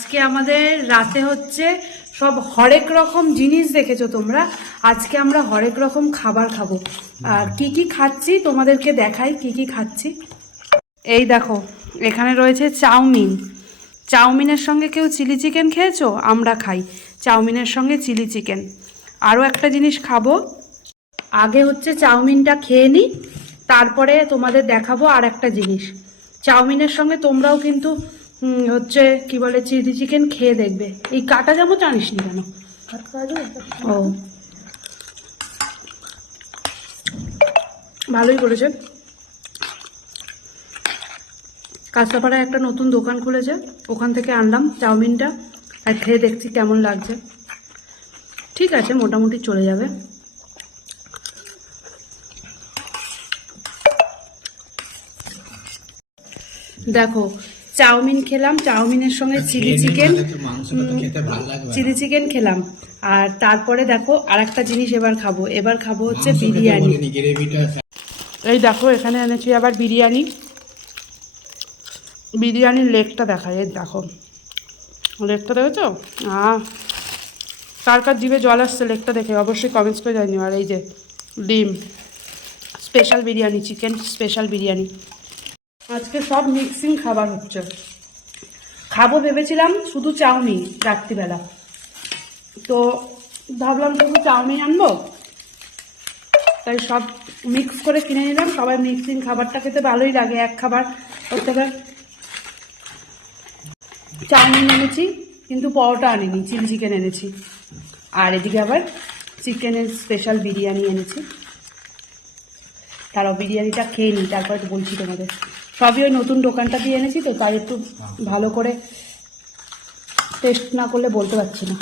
আজকে আমাদের রাতে হচ্ছে সব হরেক রকম জিনিস দেখেছ তোমরা। আজকে আমরা হরেক রকম খাবার খাব। আর কি কি খাচ্ছি তোমাদেরকে দেখাই, কি কি খাচ্ছি। এই দেখো, এখানে রয়েছে চাউমিন। চাউমিনের সঙ্গে কেউ চিলি চিকেন খেয়েছো? আমরা খাই। চাউমিনের সঙ্গে চিলি চিকেন। আরও একটা জিনিস খাব। আগে হচ্ছে চাউমিনটা খেয়ে নিই তারপরে তোমাদের দেখাবো আর একটা জিনিস। চাউমিনের সঙ্গে তোমরাও কিন্তু হচ্ছে, কি বলে, চিলি চিকেন খেয়ে দেখবে। এই কাটা চামচ আনিস নি কেন? ও। ভালোই করেছে। কাঁচরাপাড়ায় একটা নতুন দোকান খুলেছে। ওখান থেকে আনলাম চাউমিনটা আর খেয়ে দেখছি কেমন লাগছে। ঠিক আছে, মোটামুটি চলে যাবে। দেখো চাউমিন খেলাম চাউমিনের সঙ্গে চিলি চিকেন। মাংসটা তো খেতে ভালো লাগবে। চিলি চিকেন খেলাম। আর তারপরে দেখো আর একটা জিনিস এবার খাব। এবার খাব হচ্ছে বিরিয়ানি। এই দেখো এখানে এনেছি আবার বিরিয়ানি। বিরিয়ানির লেগটা দেখায় এই দেখো। লেগটা দেখেছ? কার কার জিভে জল আসছে লেগটা দেখে অবশ্যই কমেন্টস করে জানিও। আর এই যে ডিম। Special biryani chicken special biryani. আজকে সব মিক্সিং খাবার হচ্ছে। খাব ভেবেছিলাম, শুধু চাউমিন রাত্রিবেলা। তো ভাবলাম শুধু চাউমিন আনব। তাই সব মিক্স করে কিনে নিলাম। সবাই মিক্সিং খাবারটা খেতে ভালোই লাগে, এক খাবার। ওর থেকে চাউমিন এনেছি, কিন্তু পরোটা আনিনি, চিলি চিকেন এনেছি। আর এদিকে আবার চিকেনের স্পেশাল বিরিয়ানি এনেছি। তারাও বিরিয়ানিটা খেয়ে নিই, তারপরে বলছি তোমাদের। সবই ওই নতুন দোকানটা দিয়ে এনেছি তো তাই একটু ভালো করে টেস্ট না করলে বলতে পারছি না।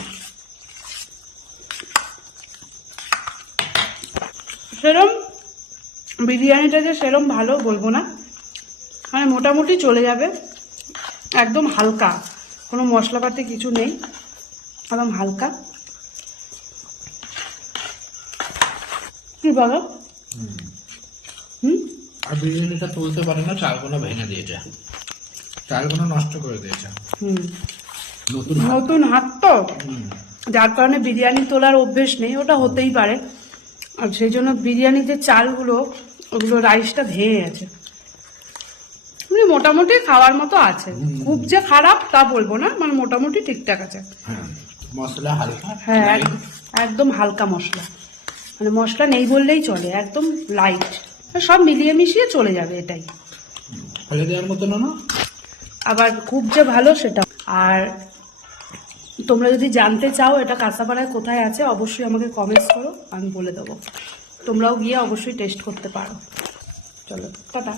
সেরম বিরিয়ানিটা যে সেরম ভালো বলব না। মানে মোটামুটি চলে যাবে। একদম হালকা কোনো মশলাপাতি কিছু নেই। একদম হালকা। কি বলো? আর বিরিয়ানিটা তুলতে পারে না চালগুলো ভেঙে দিয়েছে চালগুলো নষ্ট করে দিয়েছে হুম। নতুন। নতুন হাত তো। যার কারণে বিরিয়ানি তোলার অভ্যেস নেই ওটা হতেই পারে। আর সেই জন্য বিরিয়ানির যে চালগুলো ওগুলো রাইসটা ভেঙে গেছে মানে মোটামুটি খাওয়ার মতো আছে। খুব যে খারাপ তা বলব না মানে মোটামুটি ঠিকঠাক আছে। হ্যাঁ মশলা হালকা। হ্যাঁ। একদম হালকা মশলা। মানে মশলা নেই বললেই চলে একদম লাইট সব মিলিয়ে মিশিয়ে চলে যাবে এটাই। দেওয়ার মতো না না? আবার খুব যে ভালো সেটা। আর তোমরা যদি জানতে চাও এটা কাঁচাপাড়ায় কোথায় আছে অবশ্যই আমাকে কমেন্টস করো আমি বলে দেবো। তোমরাও গিয়ে অবশ্যই টেস্ট করতে পারো। চলো টাটা।